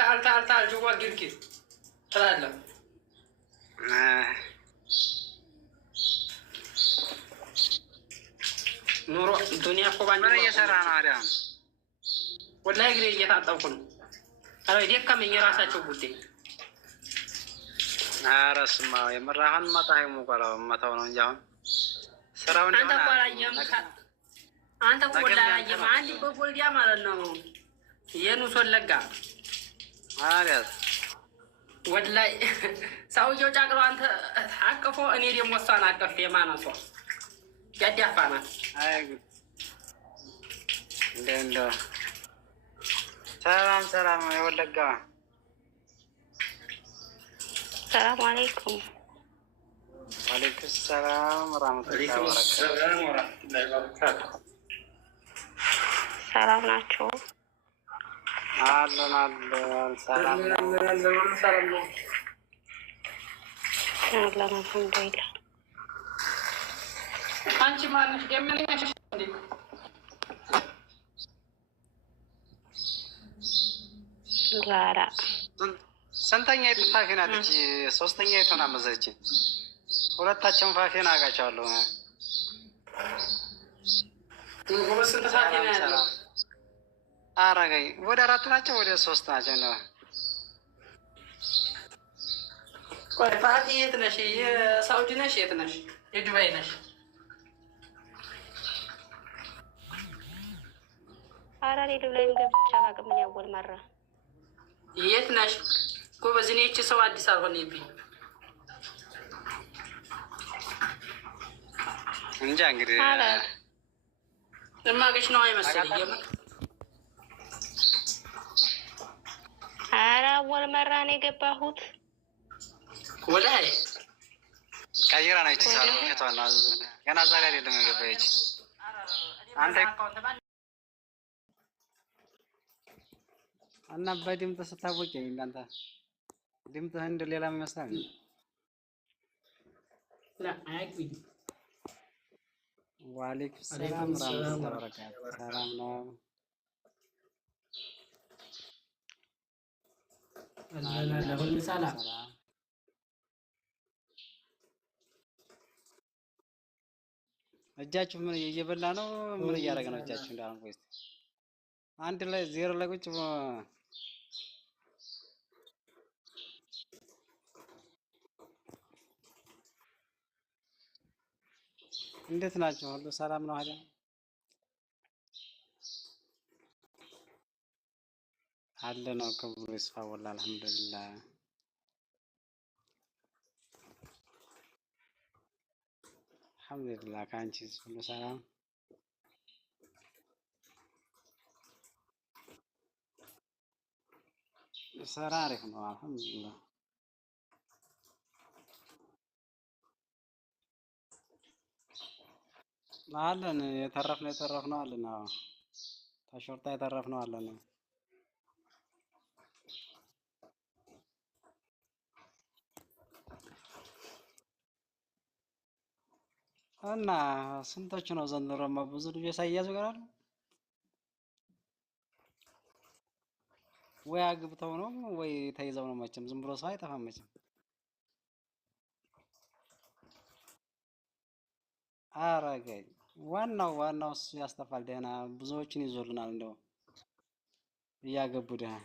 تعال جوا جيركي تعال نورو الدنيا خوبان من يسرعنا عليهم والله يقري يتعطفون أنا يديك كم يراسا شوفوتي نارس ما يمرحن ما تهيمو قالوا ما تونون جاون سراون أنت قالا يم أنت قالا يم عندي بقول يا مالنا ينوصل لقى عارف والله سوي جو جاكلو أنت حقفو أني دي موسان حقف ما نصو جدي أفانا دندو سلام يا ولقا السلام عليكم. وعليكم السلام ورحمة الله وبركاته. سلام ناتشو. سلام. سلام الحمد لله. أنت ما نشجمني لا ስንተኛ የጥፋፊ ናት እቺ? ሶስተኛ የቶና መዘች ሁለታችን ፋፊ ናጋቻለሁ። አረጋይ ወደ አራት ናቸው ወደ ሶስት ናቸው ነው። ቆይ ፋፊ የት ነሽ? የሳውዲ ነሽ? የት ነሽ? የዱባይ ነሽ? አራሪ ዱባይም ገብቻ አላውቅም። ምን ያወል መራ የት ነሽ? ጎበዝ እኔ እቺ ሰው አዲስ አልሆነብኝ እንጃ እንግዲህ እማገሽ ነው አይመስልኝም። ኧረ አወል መራ ነው የገባሁት። ወላሂ ቀይራ ነው እቺ ሰው ከተዋና ገና ዛሬ አይደለም የገባች አንተ እና በድምፅ ስታወቀኝ እንዳንተ ድምፅህ እንደ ሌላ ይመስላል። ወአለይኩም ሰላም ወራህመቱላሂ ወበረካቱ። ሰላም ነው። ሁሉ ሰላም። እጃችሁ ምን እየበላ ነው? ምን እያደረገ ነው እጃችሁ? እንዳሁን ቆይ አንድ ላይ ዜሮ ላይ ቁጭ እንዴት ናቸው? ሁሉ ሰላም ነው አይደል? አለ ነው ክብሩ ይስፋ ወላሂ አልሐምዱሊላህ። አልሐምዱሊላህ ካንቺ ሁሉ ሰላም ስራ አሪፍ ነው አልሐምዱሊላህ። አለን የተረፍነው አለን። አዎ ተሾርታ የተረፍነው አለን። እና ስንቶቹ ነው ዘንድሮማ ብዙ ልጆች ሳይያዙ ይቀራሉ። ወይ አግብተው ነው ወይ ተይዘው ነው። መቼም ዝም ብሎ ሰው አይጠፋም መቼም። አረጋይ ዋናው እሱ ያስተፋል። ደህና ብዙዎችን ይዞልናል። እንደው እያገቡ ደህና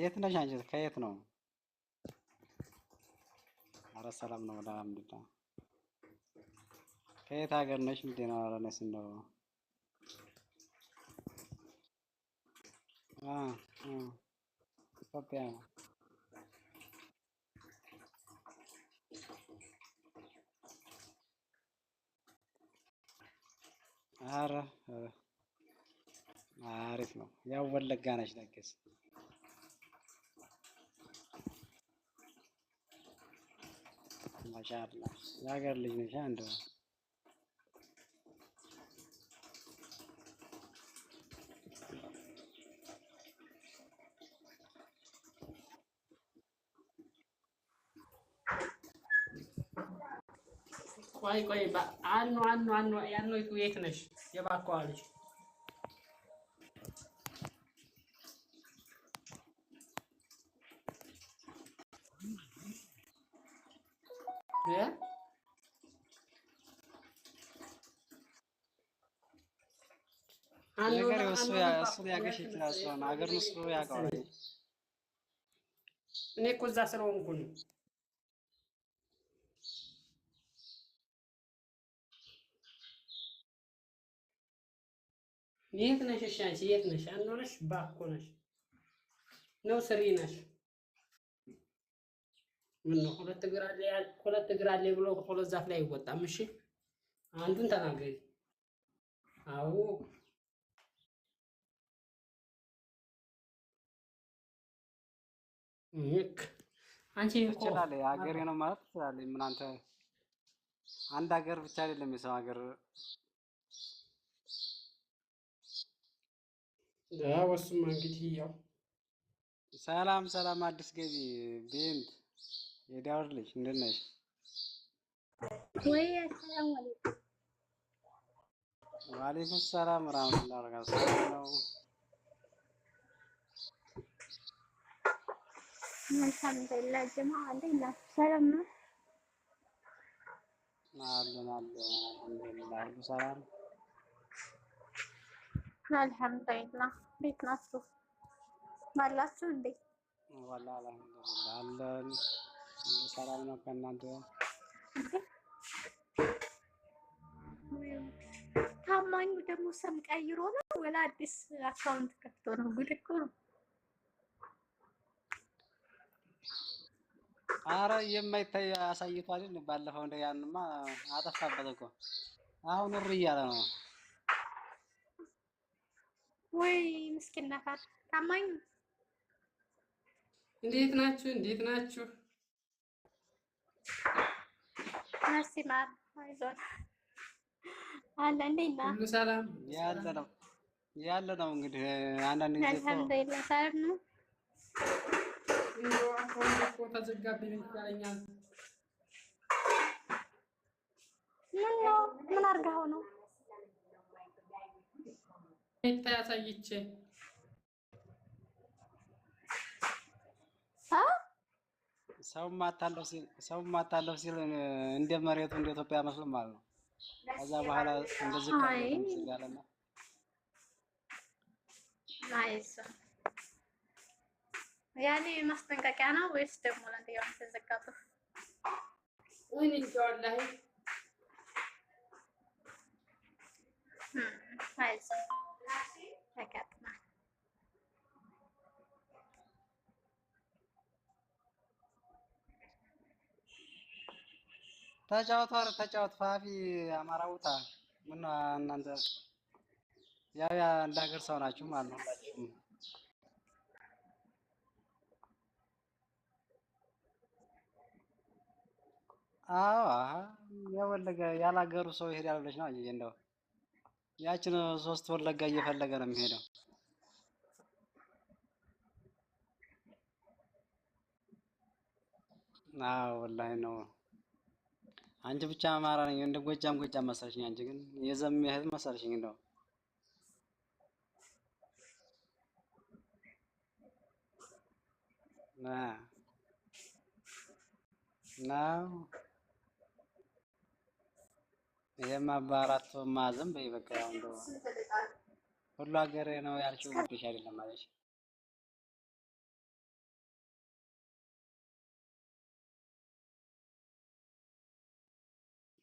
የት ነሽ አንቺ? ከየት ነው? ኧረ ሰላም ነው አልሐምዱሊላህ። ከየት ሀገር ነሽ? ምንድን ነው አለነስ እንደው ኢትዮጵያ ነው። ኧረ አሪፍ ነው። ያው ወለጋ ነሽ ለገስ ማሻአላህ የሀገር ልጅ ነሽ አንዱ ቆይ አኑ ያነው የት ነሽ? የባከዋ ልጅ ነገር እሱ ሊያገሽ ይችላል። ሰው ሀገር ውስጥ ያውቀዋል። እኔ እኮ እዛ ስለሆንኩ ነው። የት ነሽ? እሺ አንቺ የት ነሽ? አንዱ ነሽ ባኮ ነሽ ነው ስሪ ነሽ? ምን ነው ሁለት እግር አለ ብሎ ሁለት ዛፍ ላይ አይወጣም። እሺ አንዱን ተናገሪ። አዎ አንቺ እኮ ትችላለህ። ሀገሬ ነው ማለት ትችላለህ። ምን አንተ አንድ ሀገር ብቻ አይደለም የሰው ሀገር ወስማ እንግዲህ ያው ሰላም አዲስ ገቢ ቤንት የዳውር ልጅ እንደት ነሽ? ወይ ሰላም አለይኩም። ወአለይኩም ሰላም ወራህመቱላሂ ወበረካቱህ። ነው አልሐምዱሊላህ ጀማዓ አለይና ሰላም ነው አለን አልሐምዱሊላህ ሁሉ ሰላም አልሐምዱሊላህ። ቤት ናችሁ ማላችሁ እንዴ? ወላሂ አልሐምዱሊላህ አለን ሁሉ ሰላም ነው። ከእናንተ ታማኙ ደግሞ ስም ቀይሮ ነው ወላ አዲስ አካውንት ከፍቶ ነው? ጉድ እኮ ነው። አረ የማይታይ አሳይቶ አይደል? ባለፈው እንደ ያንማ አጠፋበት እኮ አሁን እሪ እያለ ነው። ወይ ምስኪን ነፋር ታማኝ እንዴት ናችሁ? ማር አይዞን አለ እንዴና ሁሉ ሰላም ያለ ነው። እንግዲህ አንዳንድ ጊዜ አልሐምዱሊላህ ሰላም ነው። እኮ ተዘጋብኝ ይባለኛል። ምን አድርገው ነው? ያሳይቼ ሰው ማታለፍ ሲል እንደ መሬቱ እንደ ኢትዮጵያ መስሎም ማለት ነው። ከዛ በኋላ እንደዚህ ያለና ናይስ ያኔ ማስጠንቀቂያ ነው ወይስ ደግሞ ለእንደው ተዘጋቱ? ወይ ወላሂ ናይስ ያጋጥማል። ተጫወት ፋፊ አማራውታ ምን እናንተ ያው አንድ ሀገር ሰው ናችሁ ማለት ነው። አዎ የወለገ ያላገሩ ሰው ይሄዳል ብለሽ ነው እንጂ እንደው ያችን ሶስት ወለጋ እየፈለገ ነው የሚሄደው። አዎ ወላሂ ነው። አንቺ ብቻ አማራ ነኝ እንደ ጎጃም መሰለሽኝ። አንቺ ግን የዘም ያህል መሰለሽኝ እንደው ነው ይሄማ በአራት ማዕዘን በይ በቃ ያው እንደው ሁሉ ሀገር ነው ያልሽው ብቻ አይደለም ማለት ነው።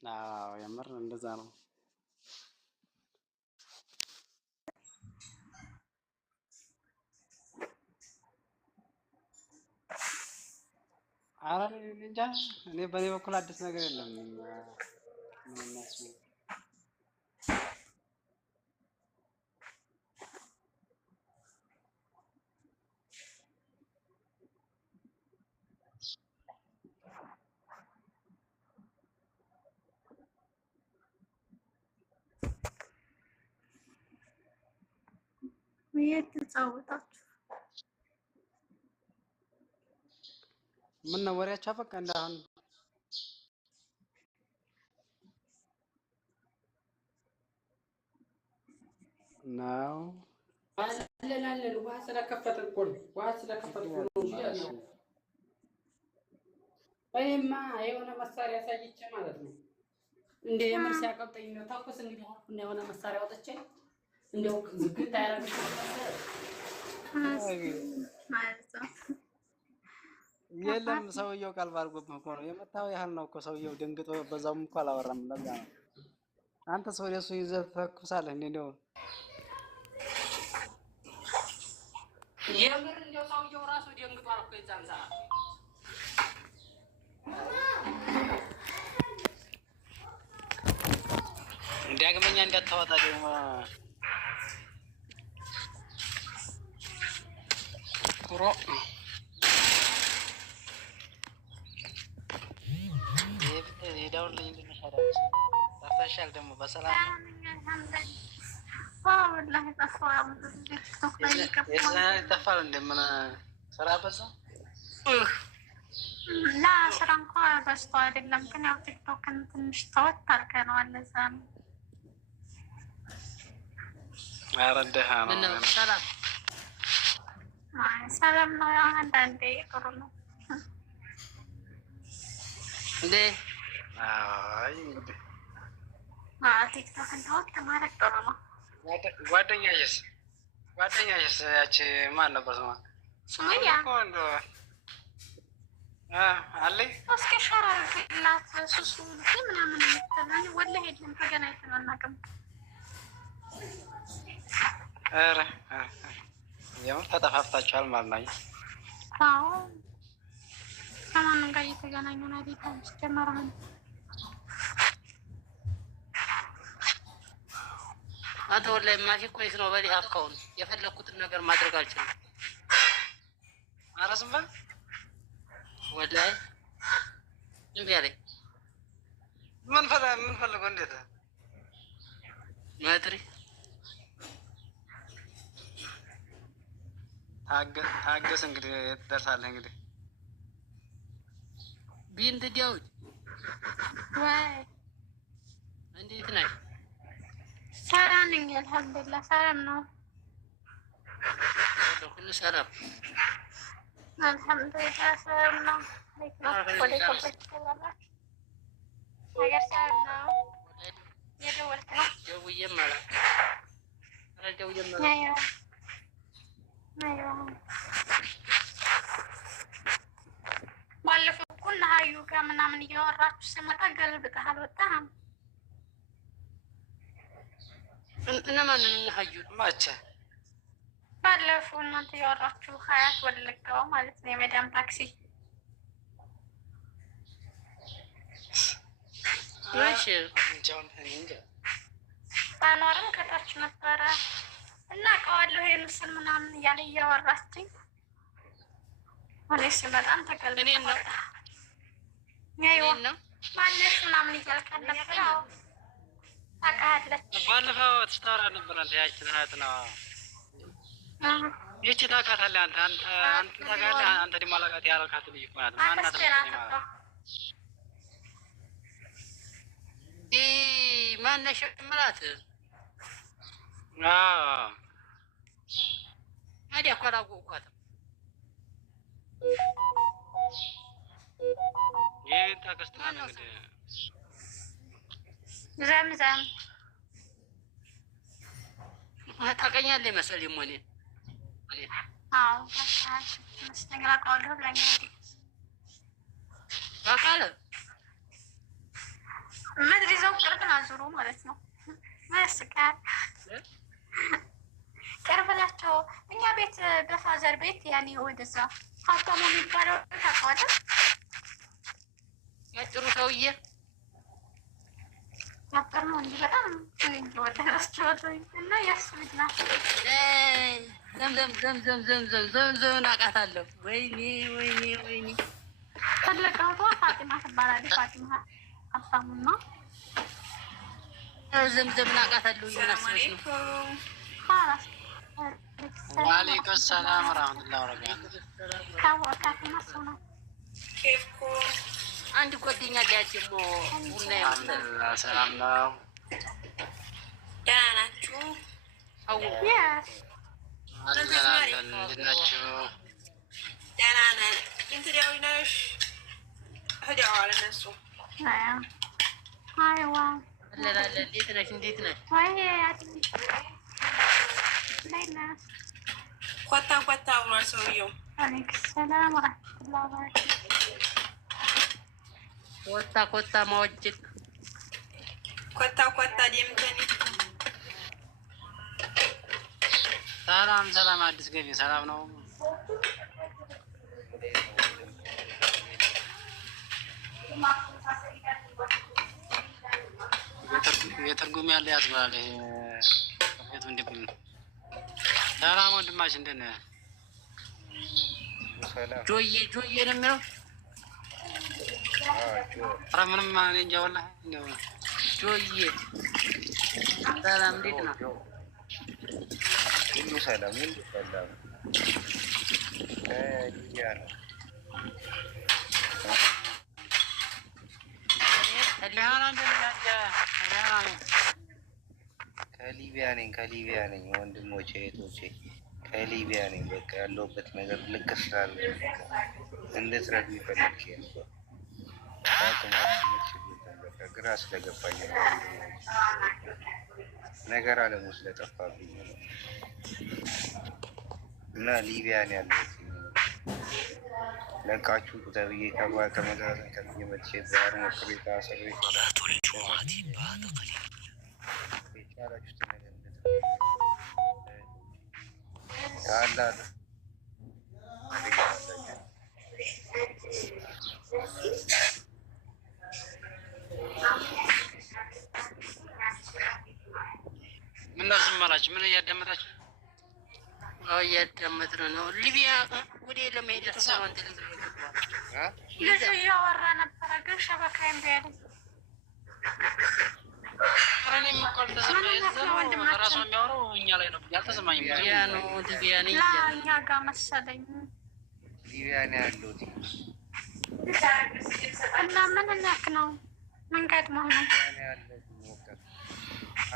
አዎ የምር እንደዛ ነው። ኧረ እንጃ እኔ በኔ በኩል አዲስ ነገር የለም። የት ተጫወታችሁ? ምን ነው ወሬያችሁ አበቃ? እንዳሁን ነው አለን ውሃ ስለከፈትን እኮ ነው። ውሃ ስለከፈትን እኮ ነው እንጂ ያለው እኔማ የሆነ መሳሪያ ሳይቼ ማለት ነው። እንደ የምር ሲያቀብጠኝ ነው ታውቁስ እንግዲህ እና የሆነ መሳሪያ ወጥቼ እንደው ዝግት አያረግሽ የለም ሰውየው ቀልብ አድርጎብህ እኮ ነው የመታው ያህል ነው እኮ ሰውየው ደንግጦ በዛውም እኮ አላወራም። ለዛ ነው አንተ ሰው ለሱ ይዘህ ተኩሳለህ እንዴ ነው የምር እንደው ሰውየው ራሱ ደንግጧል እኮ የዛን ሰዓት ዳግመኛ እንዳታወጣ ደግሞ ኩሮ የዳውን ልጅ እንደነሻዳች ታፈሻል ደግሞ በሰላም والله ይጠፋል እንደምን ስራ በዛ ላ ስራ እንኳን በዝቶ አይደለም ግን ያው ቲክቶክን ትንሽ ተወት አድርገነዋል። ለዛ ነው አረደሃ ነው ሰላም ሰላም ነው። አንዳንዴ ጥሩ ነው እንዴ አይ እንግዲህ ቲክቶክን ተወት ማድረግ ጥሩ ነው። ጓደኛዬስ ያቺ ማን ነበር ሱመያ አለኝ እስኪ ሸር አድርግላት ሱሱ ምናምን የምትለኝ ወላሂ የለም ተገናኝተን አናውቅም። ኧረ የምር ተጠፋፍታችኋል ማለት ነው? አዎ ከማንም ጋር እየተገናኙ ነው ቤታን ጀመረን። አንተ ወላሂ ማፊ ኮይስ ነው በሊ አካውንት የፈለኩትን ነገር ማድረግ አልችልም። ኧረ ዝም በል ወላሂ እምቢ አለኝ። ምን ፈልገው እንዴት መትሪ ታገስ እንግዲህ ትደርሳለህ። እንግዲህ ቢንት ዳውድ ወይ እንዴት ነሽ? ሰላም ነኝ አልሐምዱሊላህ። ሰላም ነው ሁሉ ሰላም አልሐምዱሊላህ። ሰላም ነው ወደ ኮበት ተባላች ነገር ሰላም ነው የደወልክ ነው ደውዬም አላ አዎ ባለፈው እኮ እና ሀዩ ጋር ምናምን እያወራችሁ ስመጣ ገልብጠህ አልወጣህም። እነማንን ሀዩ ማቻ ባለፈው እናንተ እያወራችሁ ሀያት ወለጋው ማለት ነው የሜዳም ታክሲ እሺ ባኗርም ከታች ነበረ እና ቀዋለሁ ይሄ ምስል ምናምን እያለ እያወራችኝ እኔ ስመጣም ተገልብጠህ ነው ማነሽ ምናምን እያልክ ነበር። አዎ ታውቃለች። ባለፈው ትስታወራ ነበር አንተ ያችን ሀያት ነው ይቺ ታውቃታለህ አንተ ታውቃለህ። አንተ ደግሞ አላውቃት ያላልካት ልጅ እኮ ናት። ማናት ማነሽ ምላት ታዲያ እኮ አላወቅኳትም። ይህን ታውቅስት ናት እንግዲህ ዘምዘም ታውቀኛለህ መሰለኝ ሞኔ አዎ መስለኝ አውቀዋለሁ ብላኛለች። ታውቃለህ ምድር ይዘው ቅርብ ናዙሩ ማለት ነው። መስቃል ቅርብ ናቸው። እኛ ቤት በፋዘር ቤት ያኔ ወደዛ ሀብታሙ የሚባለው ታውቀዋለህ? ያጭሩ ሰውዬ ያጠር ነው እንጂ በጣም ወደራስቸዋለሁ እና ያስ ልጅ ናት። ዘምዘም አውቃታለሁ። ወይኔ ትልቅቷ ፋጢማ ትባላለች። ፋጢማ ሀብታሙ ነው። ዘምዘምን አውቃታለሁ። እየናስበሽ ነው። ዋሌኩም ሰላም ወራህመቱላሂ ወበረካቱህ። ታወቃት ማሰው ነው። አንድ ጓደኛ ጋር ደግሞ ቡና ሰላም ነው። ደህና ናችሁ? Yes. እንዴት ናቸው? ደህና ነን። እንትን ያው ነሽ ሄደዋል እነሱ። አይዋ እንዴት ነሽ? እንዴት ነሽ? ኮታ ኮታ ብሏል ሰውየው። ሰላም ወራህመቱላሂ ኮታ ኮታ ማወጅት ኮታ ኮታ ደምተኒ ሰላም ሰላም፣ አዲስ ገቢ ሰላም ነው። የትርጉም ያለ ያዝባል። ቤቱ እንደምን ሰላም ወንድማችን እንደነ ጆዬ ጆዬ ነው የሚለው። ኧረ ምንም እኔ እንጃ ወላሂ እንደው ጆዬ ሰላም እንዴት ነው? ሁሉ ሰላም ሁሉ ሰላም። ከሊቢያ ነኝ ወንድሞቼ እህቶቼ፣ ከሊቢያ ነኝ። በቃ ያለሁበት ነገር ልክ ስላለ እንድትረዱ ይፈልግ ግራ ስለገባኝ ነገር አለሙ ስለጠፋብኝ ነው። እና ሊቢያ ነው ያለሁት። ለቃችሁ ተብዬ ከመጋዘን ከብዬ መጥቼ ዛሬ ሞክሬ ታስሬ የቻላችሁትን ነገር ታላለ ምን ዝም አላችሁ? ምን እያዳመጣችሁ? እያዳመጥን ነው። ሊቢያ ወደ ለመሄድ ተሰማን። ልጁ እያወራ ነበረ ግን ሸበካ እምቢ አለኝ። ራሱ የሚያወራው እኛ ላይ ነው። ያልተሰማኝም ሊቢያ ነው ሊቢያ ነኝ እኛ ጋር መሰለኝ። ሊቢያ ነው ያለሁት እና ምን ነክ ነው መንገድ መሆኑ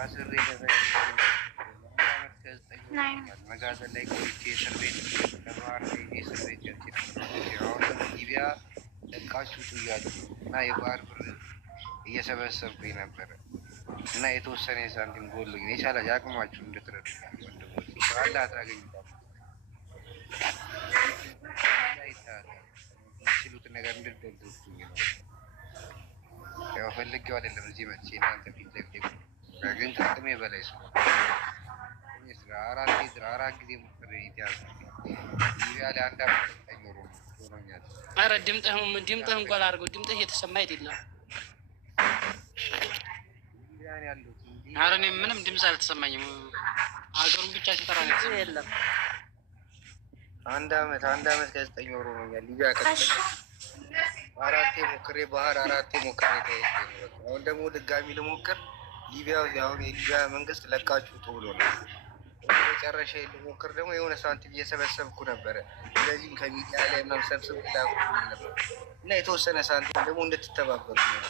አስሬ መጋዘን ላይ ቆይቼ እስር ቤት ከባህር እስር ቤት አሁን ሊቢያ ለቃችሁ እያሉ እና የባህር ብር እየሰበሰብኩኝ ነበረ እና የተወሰነ የሳንቲም ጎሎኝ የቻላ የአቅማችሁ እንድትረዱ ወንድሞች አላ ታገኝታል የሚችሉትን ነገር እንድትደግፉኝ ነው። ያው ፈልጌው አይደለም እዚህ መጥቼ እናንተ ፊት ለፊት ግን ከአቅሜ በላይ አራት ጊዜ ሞክሬ የተያዘ ሊቢያ ላይ አንድ አመት ሆኖኛል። ኧረ ድምፅህን እንኳን አድርገው። ድምፅህ እየተሰማ አይደለም። ኧረ እኔ ምንም ድምፅ አልተሰማኝም። ሀገሩን ብቻ ሲጠራ ነው የለም። አንድ አመት ከ9 ወር ሆኖኛል። ሊቢያ አራቴ ሞክሬ ባህር አራቴ ሞክሬ ተይዤ ነው። አሁን ደግሞ ድጋሚ ልሞክር። ሊቢያ አሁን የሊቢያ መንግስት ለቃችሁ ብሎ ነው። መጨረሻ ልሞክር ደግሞ የሆነ ሳንቲም እየሰበሰብኩ ነበረ። ስለዚህም ከሚዲያ ላይ ምናምን ሰብስብ ላኩ ነበር እና የተወሰነ ሳንቲም ደግሞ እንድትተባበሩ ነው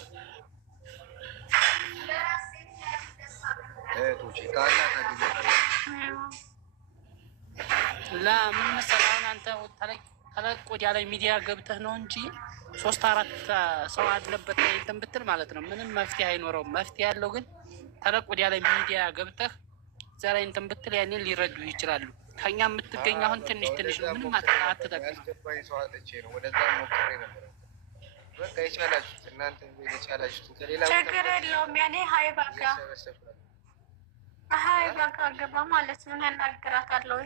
እህቶቼ። ካላ ለምን መሰለህ አሁን አንተ ተለቅ ወዲያ ላይ ሚዲያ ገብተህ ነው እንጂ 3-4 ሰው አለበት ላይ እንትን ብትል ማለት ነው ምንም መፍትሄ አይኖረውም። መፍትሄ ያለው ግን ተለቅ ወዲያ ላይ ሚዲያ ገብተህ እዛ ላይ እንትን ብትል ያንን ሊረዱ ይችላሉ። ከኛ የምትገኝ አሁን ትንሽ ምንም አትጠቅም። ወደዛ ሞክሬ ነበር። በቃ የቻላችሁት እናንተ የቻላችሁት ከሌላ ችግር የለውም። ያኔ ሀይባጋ ገባ ማለት ምን ያናግራታለሁ።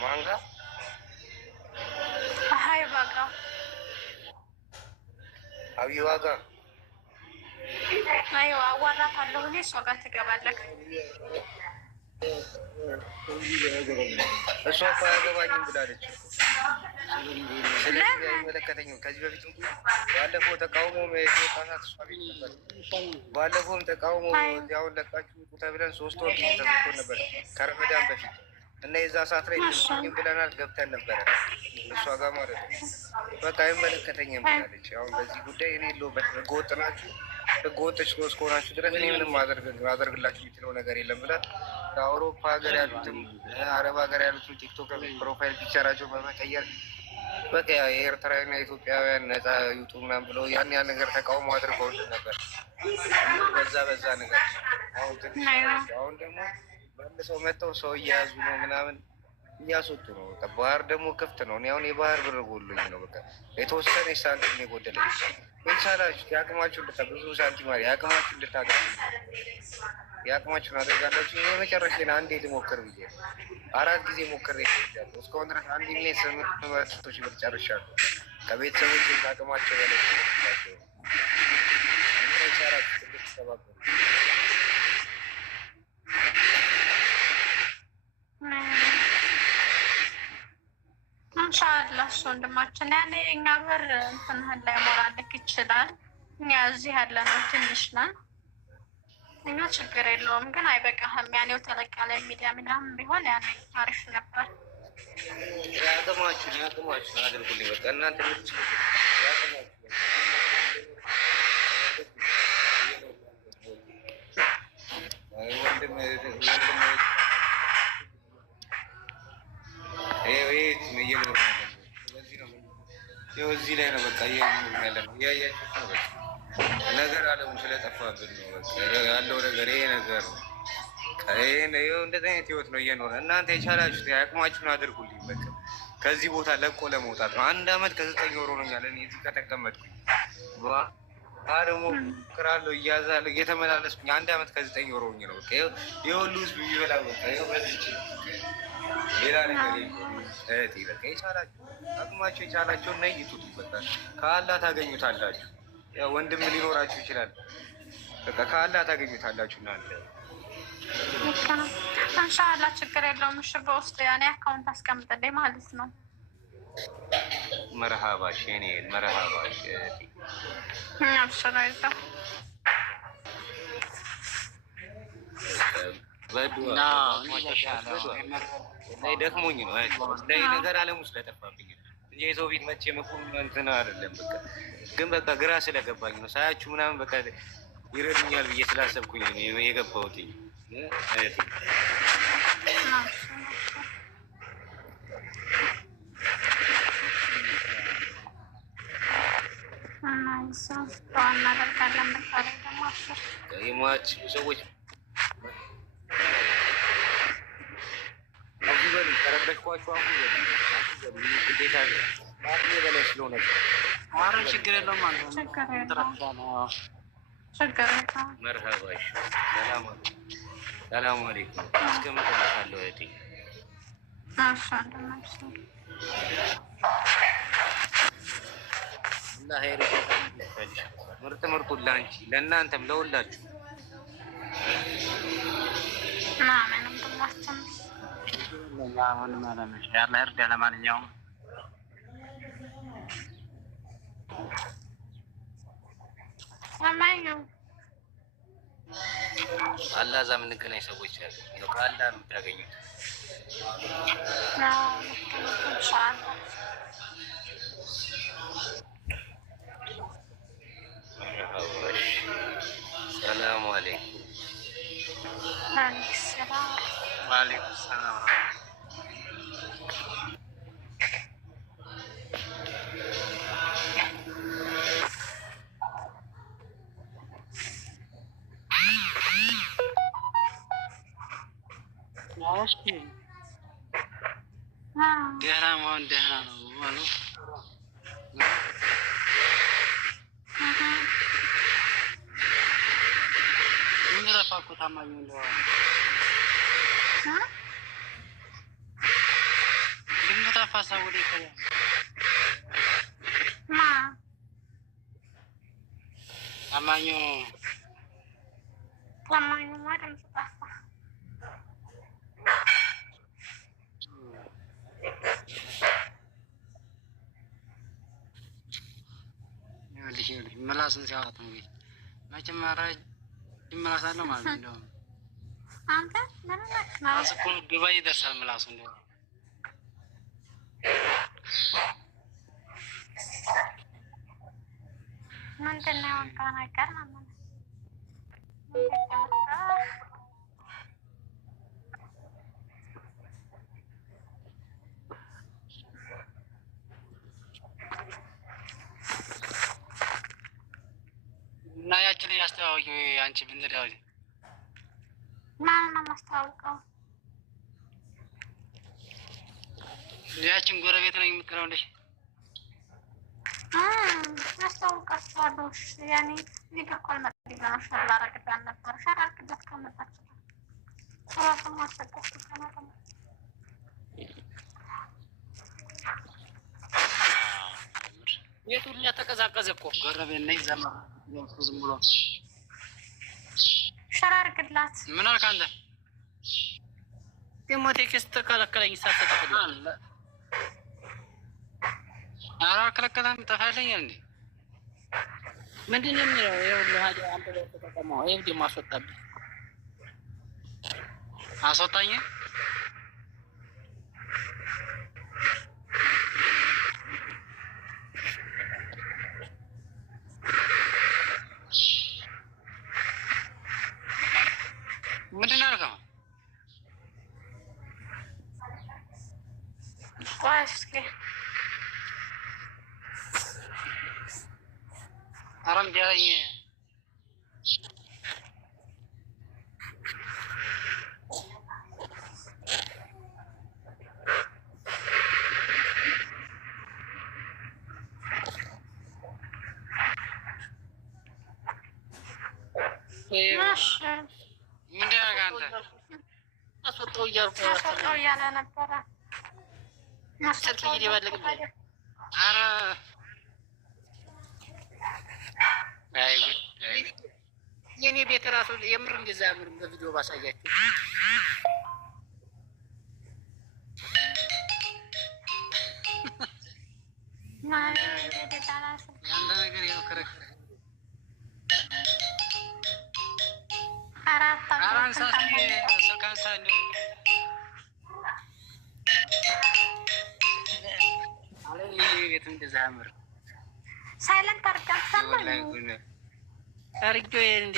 ማን ጋር ሀይባጋ አብይዋ ጋር አይዋ አዋራታለሁ። እኔ እሷ ጋር ትገባለህ። እሷ እኮ አያገባኝም ብላለች። ስለዚህ አይመለከተኝም። ከዚህ በፊት ባለፈው ተቃውሞ የወጣናት እሷ ቤት ነበር። ባለፈውም ተቃውሞ አሁን ለቃችሁ ተብለን 3 ወር ተዘግቶ ነበር ከረመዳን በፊት እና የዛ ሰዓት ላይ ትንሽኝም ብለናል ገብተን ነበረ እሷ ጋር ማለት ነው። በቃ አይመለከተኝም ብላለች። አሁን በዚህ ጉዳይ እኔ የለሁበት ህገወጥ ናችሁ ህገወጦች እስከሆናችሁ ድረስ እኔ ምንም አደርግላችሁ የምችለው ነገር የለም ብለህ ከአውሮፓ ሀገር ያሉትም አረብ ሀገር ያሉትም ቲክቶክ ፕሮፋይል ፒክቸራቸው በመቀየር በቃ የኤርትራዊና የኢትዮጵያውያን ነፃ ይውጡ ምናምን ብለው ያን ነገር ተቃውሞ አድርገውልን ነበር። በዛ ነገር አሁን ደግሞ መልሰው መጥተው ሰው እየያዙ ነው ምናምን እያስወጡ ነው። ባህር ደግሞ ክፍት ነው። እኔ አሁን የባህር ብር ጎሎኝ ነው። በቃ የተወሰነ ሳንቲም የጎደለ ይቻላችሁ የአቅማችሁ ብዙ ሳንቲም የአቅማችሁ እንድታገ የአቅማችሁን አድርጋላችሁ። የመጨረሻ አንዴ ልሞክር ብዬ 4 ጊዜ ሞክሬ ይችላሉ። እስካሁን ድረስ 1,800,000 ብር ጨርሻለሁ። ከቤተሰቦች አቅማቸው በላይ ናቸው። ይቻላችሁ ትልቅ ተባበሩ። ኢንሻአላህ እሱ ወንድማችን ያኔ እኛ ብር እንትንህን ላይ ሞላልክ ይችላል። እኛ እዚህ ያለ ነው ትንሽ ነን እኛ ችግር የለውም። ግን አይበቃህም። ያኔው ተለቅ ያለ ሚዲያ ምናምን ቢሆን ያኔ አሪፍ ነበር። ያቅማችሁን አድርጉልኝ። በቃ እናንተ እዚህ ላይ ነው። በቃ ያለ ነው እያያችሁት ነው። በቃ ነገር አለሙ ስለጠፋብን ነው ያለው ነገር ይሄ ነገር ነው። እንደዚህ አይነት ህይወት ነው እየኖረ። እናንተ የቻላችሁት አቅማችሁን አድርጉልኝ። በቃ ከዚህ ቦታ ለቆ ለመውጣት ነው። 1 ዓመት ከ9 ወር ሆኖኛል እኔ እዚህ ከተቀመጥኩኝ። ደግሞ ክራለሁ እያዛለሁ እየተመላለስኩኝ 1 ዓመት ከ9 ወር ሆኜ ነው። በቃ የሁሉ ህዝብ የሚበላ በቃ በዚህ ሌላ ነገር በቃ የቻላችሁ አቅማችሁ የቻላችሁ እና ይቱት ይበቃል። ከአላህ ታገኙታላችሁ። ያው ወንድም ሊኖራችሁ ይችላል። በቃ ከአላህ ታገኙታላችሁ እናንተ ኢንሻአላህ ችግር የለውም። እሺ በውስጥ ያኔ አካውንት አስቀምጥልኝ ማለት ነው። መርሃባሽ የኔ መርሃባሽ አብሽራይዛ ደክሞኝ ነው ላይ ነገር አለሙ ስለጠፋብኝ እንጂ የሰው ቤት መቼ መቆም እንትን አይደለም። በቃ ግን በቃ ግራ ስለገባኝ ነው ሳያችሁ ምናምን በቃ ይረዱኛል ብዬ ስላሰብኩኝ ነው የገባሁት። የሟች ሰዎች አፉ በሉ ከረበሽኳቸው አፉ በሉ ግዴታ በላይ ስለሆነ ኧረ ችግር የለውም ማለት ነው። መርሀባሽ ሰላም አለይኩም። እስከምትመጣለሁ እህቴ እና ሄር ምርጥ ምርጡን ለአንቺ ለእናንተም ለሁላችሁ ያለ እርዳ። ለማንኛውም አላህ እዛ የምንገናኝ ሰዎች አሉ። ከአላህ ነው የምታገኙት። ሰላሙ አለይኩም። ዋሌኩም ሰላም። ደህና መሆን ደህና ነው አሉ። ምን ጠፋ እኮ ታማኝ እንደሆነ ምን ጠፋ ሰው ወደ ይከያ ታማኙ ማለት ጠፋ። ምላሱን ሲያወጣ ነው እንግዲህ መቼም ምላስ አለው ማለት ነው። እንደውም አንተ ምን ነው እኮ ዱባይ ይደርሳል ምላሱ። እንደውም ምንድን ነው ያወጣው ነገር ማለት ነው? ያችን ያስተዋወቂው አንቺ ብንት ዳውድ ማን ነው ማስተዋወቀው? ያችን ጎረቤት ነው የምትለው እንዴ? አስተዋውቃቸዋለሁ። ያኔ ሊገኳል መጥሪና ሸር አረግዳል ነበር ሸር አርግዳት ከመጣች ራሱ ማስጠቀስ ተናቀ ቤቱ ተቀዛቀዘ እኮ ጎረቤት ነኝ ዘማ ዝም ብሎ ሸር አርግላት። ምን አልክ አንተ? ደግሞ ቴክስት ተከለከለኝ ሳትጠቅል አላከለከለም ጠፋለኝ እንዴ? ምንድን ነው የሚለው? ይኸውልህ ሀዲ አንተ ላይ ተጠቀመው ይሄ ደግሞ አስወጣብኝ አስወጣኝ። ምንድን ነው ያልከው? ቆይ እስኪ አረም ዲያይ ምንድን ያልከው አንተ? አስወጣው እያልኩ አስወጣው እያለ ነበረ። ስልክ እየደበለቅልኝ ኧረ የኔ ቤት ራሱ የምር እንደዛ ያምር በቪዲዮ ባሳያችሁ ያንተ ነገር ያው ክርክር ሳይለንት አድርጋት ሰማኝ። አርጆ እንዴ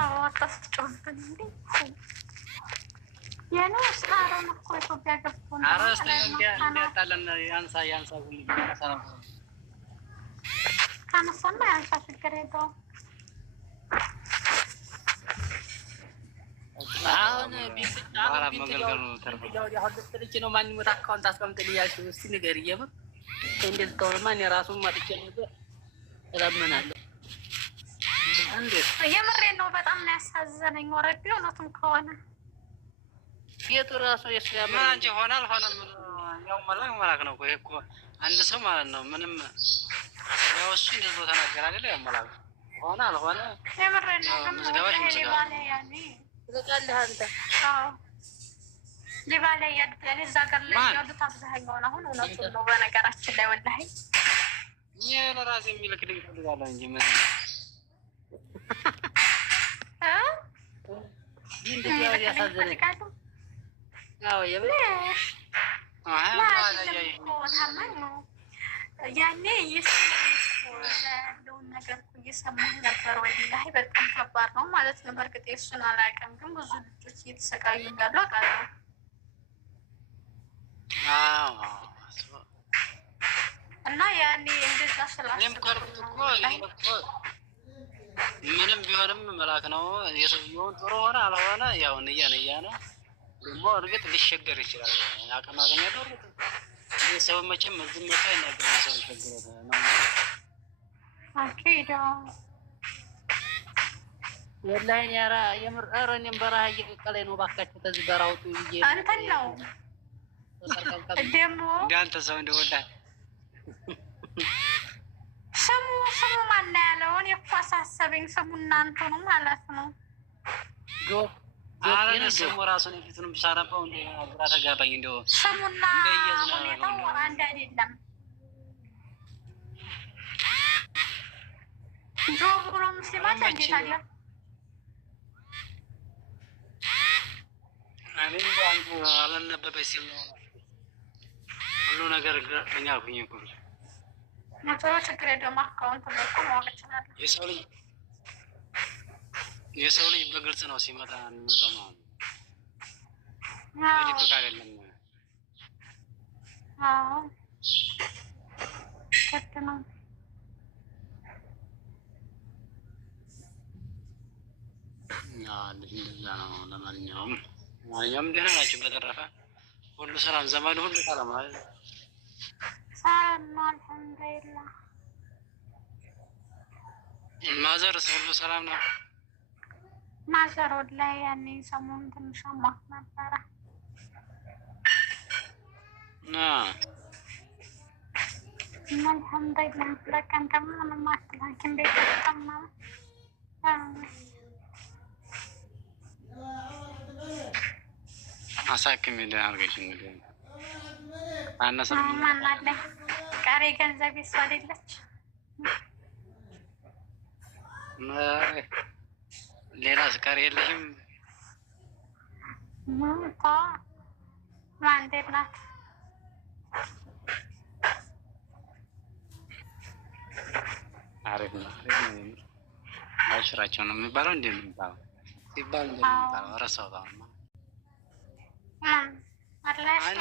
አታስጮህብን እንዴ? የኔ ስራውን እኮ ኢትዮጵያ ገብቶ አረስተ እንዲያጣለን ያንሳ ካነሳማ ያንሳ ችግር የለውም። አሁን ቢልጅ ነው ማን ሞት አካውንት አስቀምጥልያሽ እስቲ ንገሪኝ። የምር እንዴት ተወርማ እኔ ራሱን ማጥቼ ነበር እለምናለሁ። እንዴት የምሬን ነው። በጣም ነው ያሳዘነኝ። ወረድ እውነቱም ከሆነ ቤቱ ራሱ የስላም ምን አንቺ ሆናል ያው መላክ ነው እኮ አንድ ሰው ማለት ነው። ምንም ያው እሱ እንደዚህ ቦታ ተናገር አይደለ? ያው መላክ ሆነ አልሆነ የምሬን ነው። ሊባለ ያኔ ትለቃለህ አንተ። አዎ ሊባለ ያኔ እዛ ጋር ላይ ያሉት አብዛኛውን አሁን እውነቱን ነው። በነገራችን ላይ ወላሂ ይሄ ለራሴ የሚልክልኝ ፈልጋለሁ እንጂ ምን ያኔ ያለውን ነገር እየሰማሁ ነበር። ወላሂ በጣም ከባድ ነው ማለት ነው። በእርግጥ የእሱን አላውቅም፣ ግን ብዙ ልጆች እየተሰቃዩ እንዳሉ አውቃለሁ። እና ያኔ እንደዛ ምንም ቢሆንም መላክ ነው። የሰውየውን ጥሩ ሆነ አልሆነ ያው ንያ ነው። ደግሞ እርግጥ ሊሸገር ይችላል። አቅም ያለው ሰው መቼም እዚህ መጣ ይናገር ሰው ይሸገር ነው። አኪዳ ወላሂ ያራ የምር እኔም በረሃ እየቀቀለኝ ነው። ባካችሁ ተዚህ በራውጡ ይዬ አንተን ነው ደግሞ እንዳንተ ሰው እንደወላ ስሙ ማን ያለው? እኔ እኮ አሳሰበኝ። ስሙ እናንተ ነው ማለት ነው። አረ ስሙ ራሱን የፊቱንም ሳነባው እንደ ግራ ተጋባኝ። እንደው ስሙና ሁኔታው አንድ አይደለም። ጆብሮ ሙስሊማት እንዴት አለ? እኔ አንዱ አላነበበኝ ሲል ነው ሁሉ ነገር ግረኛ አልኩኝ እኮ ሞተሮ ችግር የለውም። አካውንት ላይ እኮ ማወቅ እችላለሁ። የሰው ልጅ በግልጽ ነው ሲመጣ የሚመጣው ማለት ነው። በድብቅ አይደለም። አዎ ልክ ነው። እንደዛ ነው። ለማንኛውም ደህና ናቸው። በተረፈ ሁሉ ሰላም፣ ዘመዱ ሁሉ ሰላም ማለት ነው። ሰላም ነው አልሐምዱሊላህ። ማዘርስ ሁሉ ሰላም ነው? ማዘር ወላሂ ያኔ ሰሞኑን ትንሽ አሟት ነበረ። አልሐምዱሊላህ ለቀን ደግሞ ምንም አትላኪም ቤት ተጠማ አሳክም ደህና አድርገሽ እንግዲህ አነሰ ማናለኝ ቀሪ ገንዘብ ይሷ አይደለች ሌላ ስካር የለሽም? ታ ማንዴት ናት? አሪፍ ነው። አሽራቸው ነው የሚባለው እንደሚባለው ሲባል እንደሚባለው ረሳሁት።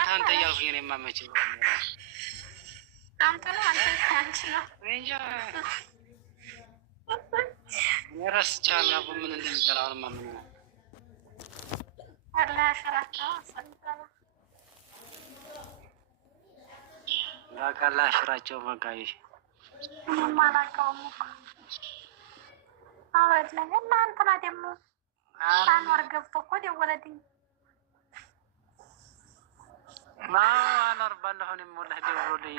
አንተ እያልኩኝ እኔ የማመች አንተ ነው አንቺ ነው እንጃ ረስቻለሁ። አሁን ምን እንደሚባለው አሁንማ ምን ነው አላህ አሽራቸው ሰልጣና ያካላ አሽራቸው በቃ ይሄ ማላቀውም አወድ ላይ እናንተና ደግሞ አንዋር ገብቶ እኮ ደወለልኝ። አንዋር ባለፈው እኔም ወላሂ ደውሎልኝ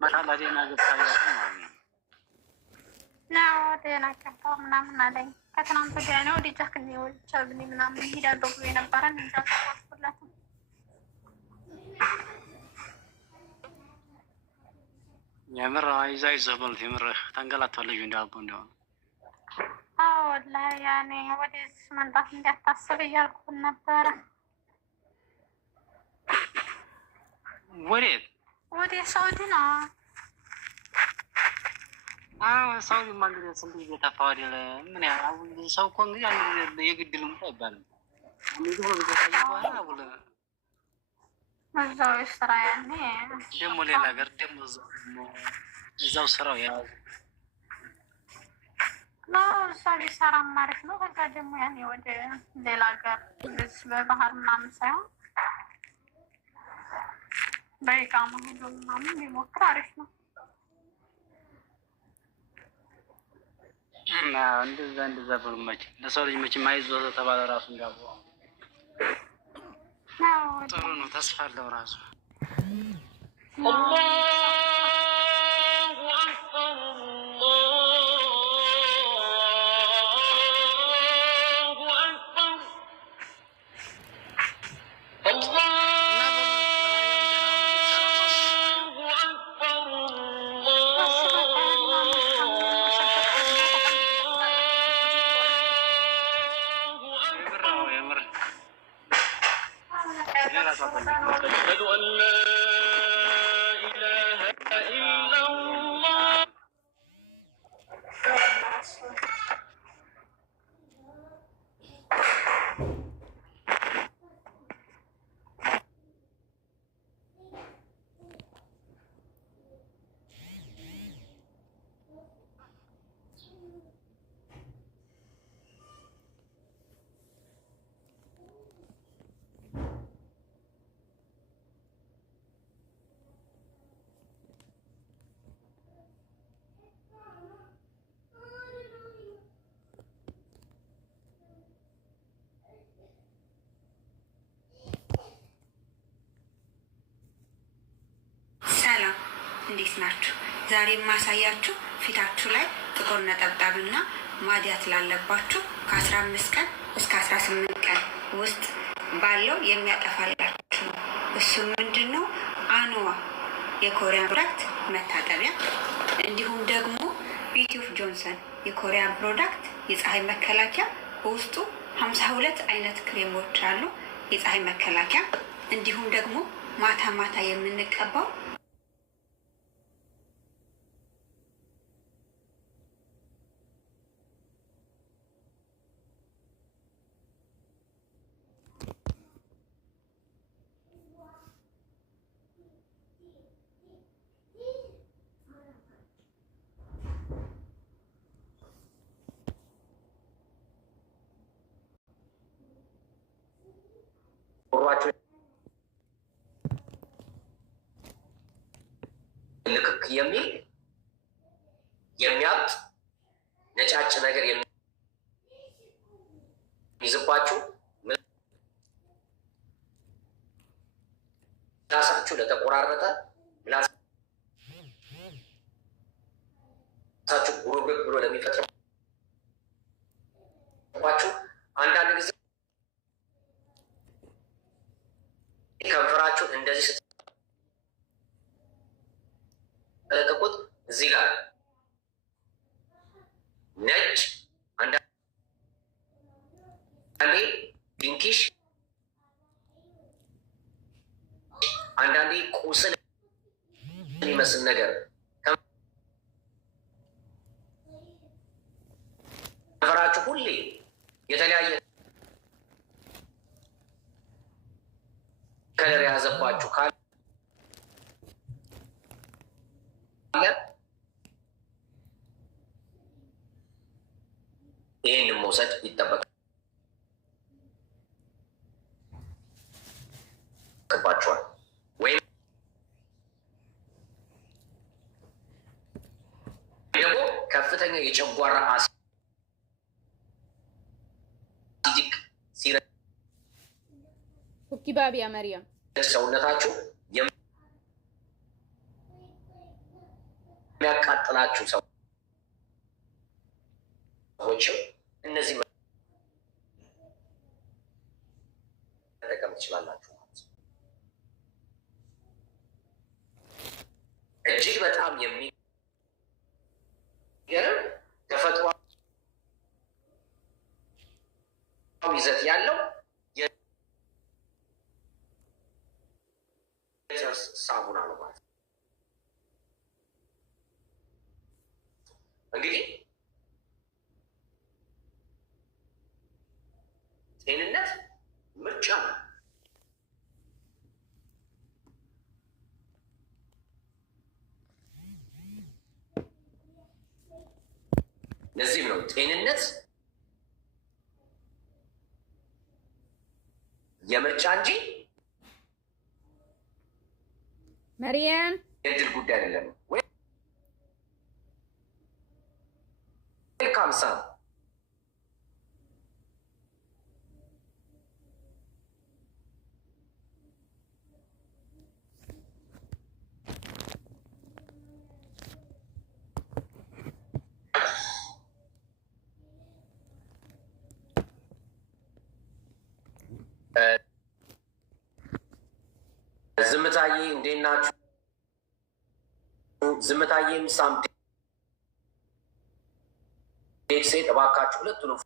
ማሻአላ ደህና ገብታ ማለት ነው ደህና ገባሁ ምናምን አለኝ። ከትናንት ወዲያ ነው ወደ ጃክኒ ወልቻብኒ ምናምን ይሄዳለሁ ብሎ የነበረን እንዳልተወስኩላትም የምር አይዞህ አይዞህ በሉት። የምር ተንገላቷለች እንዳልኩ እንደሆነ ወላሂ ያኔ ወደዚህ መምጣት እንዳታስብ እያልኩት ነበረ። ወዴት? ወደ ሳውዲ ነው። ሳውዲ እንግዲህ ስንት ጊዜ ጠፋ አይደለ? ምን ያህል ሰው እኮ እንግዲህ አንድ የግድ ልምጣ አይባልም። እንግዲህ ሁሉ ጊዜ በኋላ አሁን እዛው ስራ ያኔ ደግሞ ሌላ ሀገር ደግሞ እዛው ስራው ያው ነው እዛ ቢሰራም አሪፍ ነው። በቃ ደግሞ ያኔ ወደ ሌላ ሀገር በባህር ምናምን ሳይሆን በኢቃማ ሄዶ ምናምን ቢሞክር አሪፍ ነው። እንደዛ ብሎ መቼ ለሰው ልጅ መቼም አይዞህ ተባለ ራሱ እንዳው ጥሩ ነው። ተስፋ አለው ራሱ እንዴት ናችሁ? ዛሬ የማሳያችሁ ፊታችሁ ላይ ጥቁር ነጠብጣብና ማዲያት ላለባችሁ ከ15 ቀን እስከ 18 ቀን ውስጥ ባለው የሚያጠፋላችሁ ነው። እሱ ምንድን ነው? አኖዋ የኮሪያን ፕሮዳክት መታጠቢያ፣ እንዲሁም ደግሞ ቢዩቲ ኦፍ ጆንሰን የኮሪያን ፕሮዳክት የፀሐይ መከላከያ። በውስጡ 52 አይነት ክሬሞች አሉ የፀሐይ መከላከያ። እንዲሁም ደግሞ ማታ ማታ የምንቀባው ጉሮሯችሁ ልክክ የሚል የሚያብጥ ነጫጭ ነገር የሚይዝባችሁ ምላሳችሁ ለተቆራረጠ ምላሳችሁ ጉርብርብ ብሎ ለሚፈጥርባችሁ አንዳንድ ጊዜ ከንፈራችሁ እንደዚህ ስትለቀቁት እዚህ ጋር ነጭ አንዳንዴ ፒንኪሽ አንዳንዴ ቁስል የሚመስል ነገር ከንፈራችሁ ሁሌ የተለያየ ከለር የያዘባችሁ ካለ ይህንን መውሰድ ይጠበቅባችኋል። ወይም ደግሞ ከፍተኛ የጨጓራ አሲዲክ ባቢያ መሪያም ሰውነታችሁ የሚያቃጥላችሁ ሰዎችም እነዚህ መጠቀም ትችላላችሁ ማለት ነው። እጅግ በጣም የሚገርም ተፈጥሯዊ ይዘት ያለው ሳሙና ነው ማለት ነው። እንግዲህ ጤንነት ምርጫ ነው። ለዚህም ነው ጤንነት የምርጫ እንጂ መርያም የእድል ጉዳይ አይደለም። ወይ ካምሳ ዝምታዬ እንዴት ናችሁ? ዝምታዬም ሳም ሴት እባካችሁ ሁለቱንም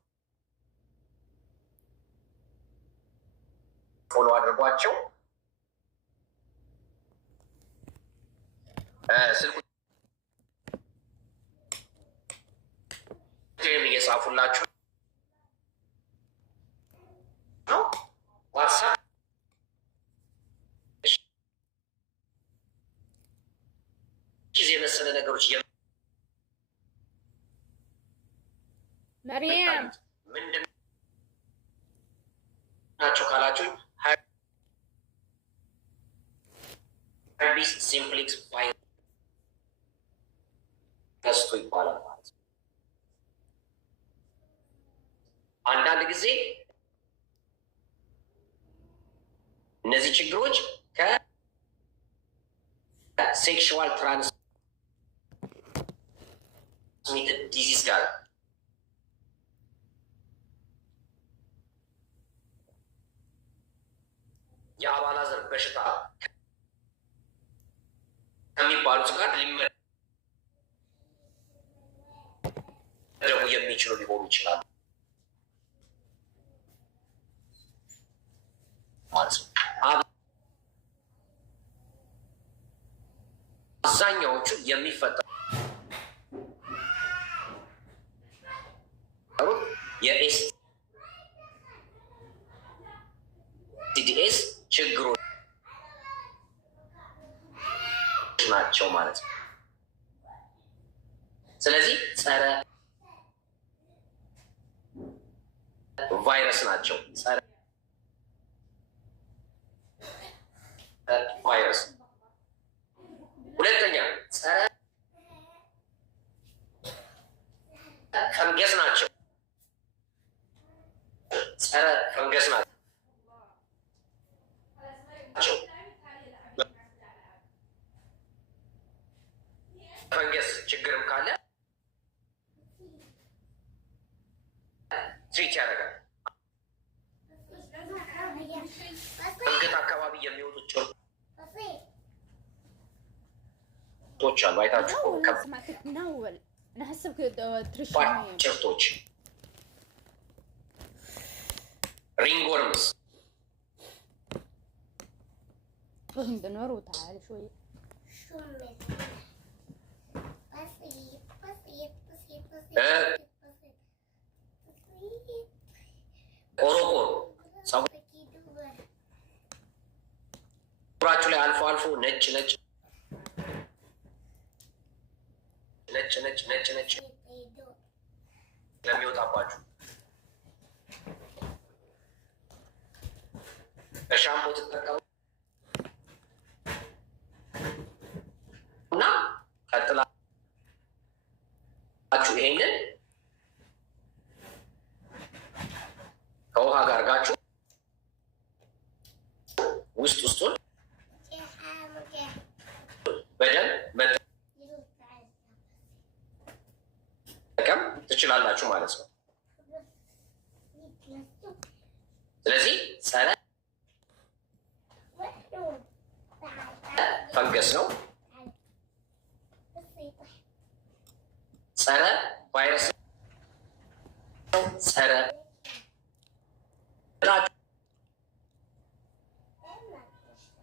ፎሎ አድርጓቸው። ስልኩ እየጻፉላችሁ ነው። ዋትሳፕ ጊዜ የመሰለ ነገሮች መርያም ምንድን ናቸው ካላችሁ ሄርፒስ ሲምፕሌክስ ቫይረስ ይባላል ማለት ነው። አንዳንድ ጊዜ እነዚህ ችግሮች ከሴክሹዋል ትራንስሚትድ ዲዚዝ ጋር የአባላዘር በሽታ ከሚባሉት ጋር ሊመደቡ የሚችሉ ሊሆኑ ይችላሉ ማለት ነው። አብዛኛዎቹ የሚፈጠሩት የኤስቲዲኤስ ችግሮች ናቸው ማለት ነው። ስለዚህ ጸረ ቫይረስ ናቸው። ጸረ ቫይረስ። ሁለተኛ ጸረ ፈንገስ ናቸው። ጸረ ፈንገስ ናቸው። ፈንገስ ችግርም ካለ ትሪት ያደርጋል። አንገት አካባቢ የሚወጡ ጭርቶች አሉ። አይታችሁ ጭርቶች፣ ሪንግወርምስ ቆሮቆሮ ፀጉራችሁ ላይ አልፎ አልፎ ነጭ ነጭ ለሚወጣባችሁ በሻምፖ ትጠቀሙ እና ቀጥላችሁ ይሄንን ከውሃ ጋር አድርጋችሁ ውስጡን በደንብ መጠቀም ትችላላችሁ ማለት ነው። ስለዚህ ጸረ ፈንገስ ነው፣ ጸረ ቫይረስ ነው፣ ጸረ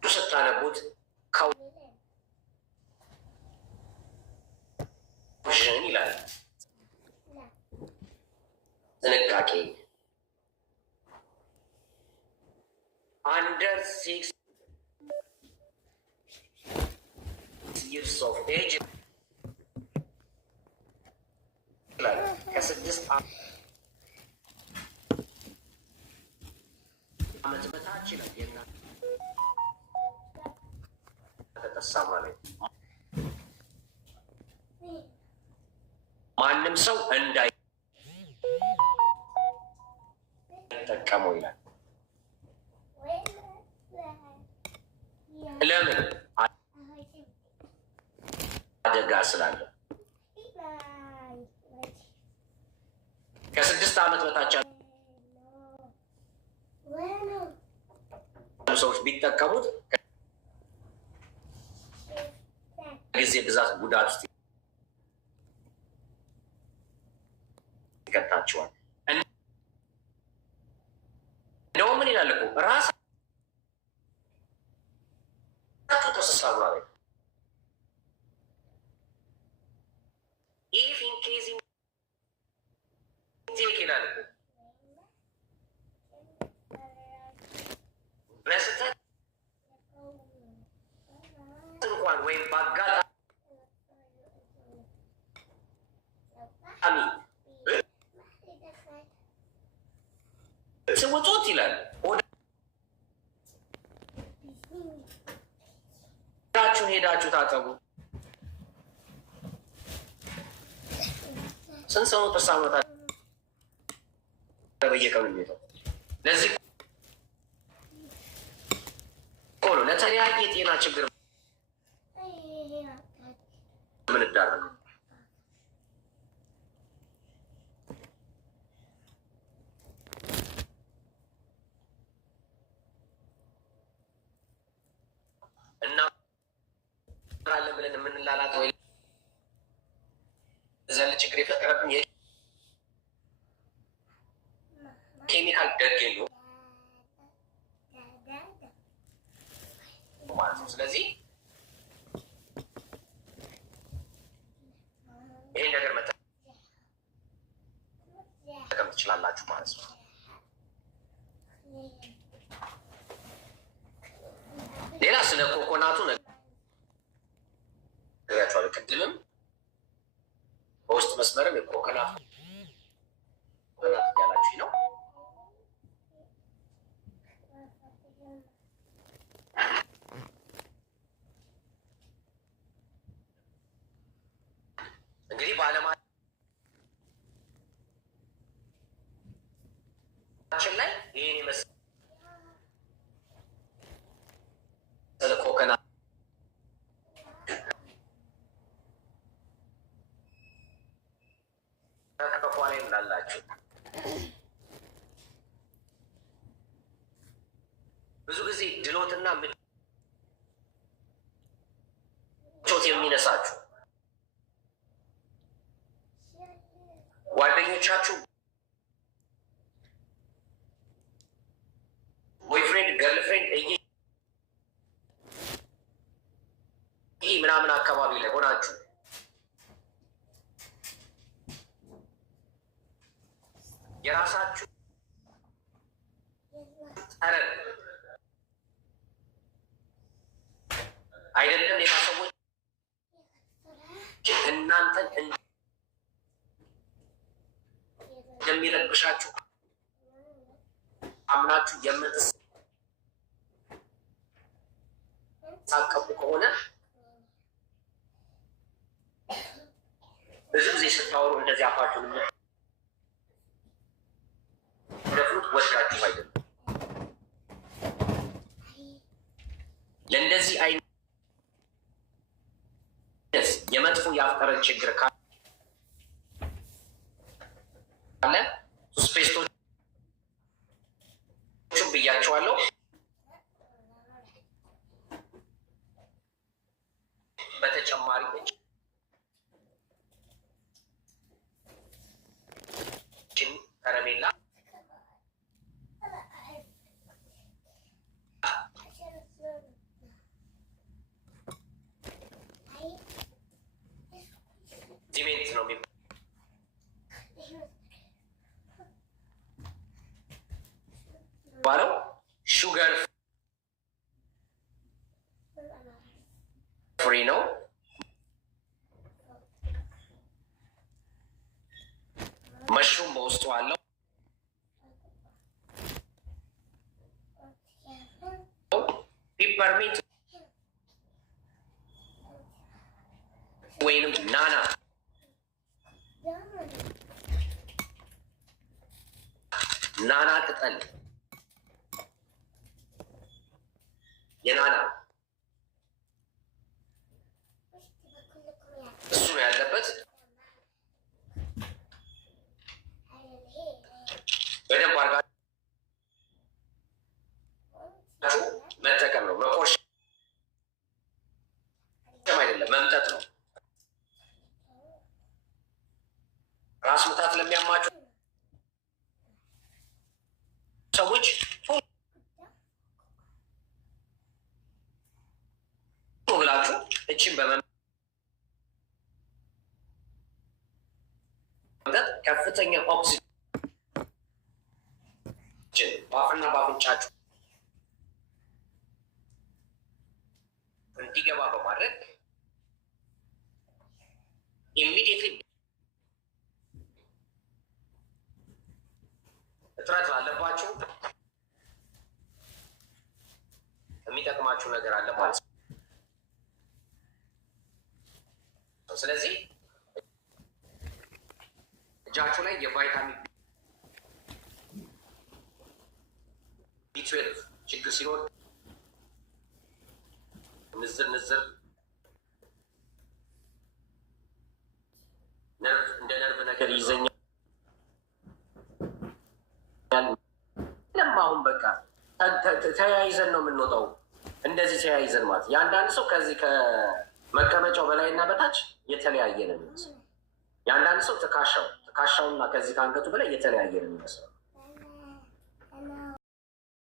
ስታነቡት ካውሽን ይላል። ጥንቃቄ አንደር 6 years of age ይላል። ከ6 ዓመት በታች ነው ተጠሳ ማለት ማንም ሰው እንዳይጠቀመው ይላል። ለምን? አደጋ ስላለ። ከ6 ዓመት በታች ሰዎች ቢጠቀሙት ጊዜ ብዛት ጉዳት ውስጥ ይከታቸዋል። እንደው ምን ይላል እኮ ራሳቸው ተሰሳሉ ላይ ኢፍ ኢን ኬዝ ቴክ ይላል እኮ በስተት እንኳን ወይም በአጋጣሚ ስውጡት ይላል። ሄዳችሁ ታጠቡ። ስንት ሰው ጥርስ አመታ በየቀኑ የሚሄደው ለዚህ ቆሎ ለተለያየ የጤና ችግር ምን እንዳደረገው እና አለ ብለን የምንላላት ወይ ዘለ ችግር የፈጠረብን ኬሚካል ደግ የለው ማለት ነው። ስለዚህ ይህን ነገር መጠቀም ትችላላችሁ ማለት ነው። ሌላ ስለ ኮኮናቱ ነግራችኋለሁ። ቅድምም በውስጥ መስመርም የኮኮናቱ ያላችሁ ነው። በዓለማችን ላይ ይህን የመሰለ ኮኮናት ተከፏኔ ላላችሁ ብዙ ጊዜ ድሎትና ምቾት የሚነሳችሁ ጓደኞቻችሁ ቦይፍሬንድ ገርልፍሬንድ ይህ ምናምን አካባቢ ላይ ሆናችሁ የራሳችሁ ጠረን አይደለም ሌላ ሰዎች እናንተን እንደሚረብሻችሁ አምናችሁ የምትሳቀቁ ከሆነ ብዙ ጊዜ ስታወሩ እንደዚህ አፋችሁን ደፍሩት ወዳችሁ አይደለም። ለእንደዚህ አይነት የመጥፎ የአፍጠረን ችግር ካለ ስፔስቶቹ ብያቸዋለሁ። በተጨማሪ ከረሜላ ዲሜንት ነው የሚባለው። ሹገር ፍሪ ነው። መሽሩም በውስጡ አለው። ፒፐርሚንት ወይንም ናና ናና ቅጠል የናና እሱ ነው ያለበት። በደንብ አድርጋችሁ መጠቀም ነው። መቆርሸም አይደለም፣ መምጠጥ ነው። ራስ ምታት ለሚያማችሁ ሰዎች ብላችሁ እችን በመምጠጥ ከፍተኛ ኦክሲጅን በአፍና በአፍንጫችሁ እንዲገባ በማድረግ ኢሚዲየትሊ እጥረት ላለባችሁ የሚጠቅማችሁ ነገር አለ ማለት ነው። ስለዚህ እጃችሁ ላይ የቫይታሚን ቢ12 ችግር ሲኖር ንዝር እንደ ነርቭ ነገር ይዘኛል። አሁን በቃ ተያይዘን ነው የምንወጣው። እንደዚህ ተያይዘን ማለት የአንዳንድ ሰው ከዚህ ከመቀመጫው በላይና በታች የተለያየ ነው የሚመስለው። የአንዳንድ ሰው ትከሻውና ከዚህ ከአንገቱ በላይ የተለያየ ነው የሚመስለው።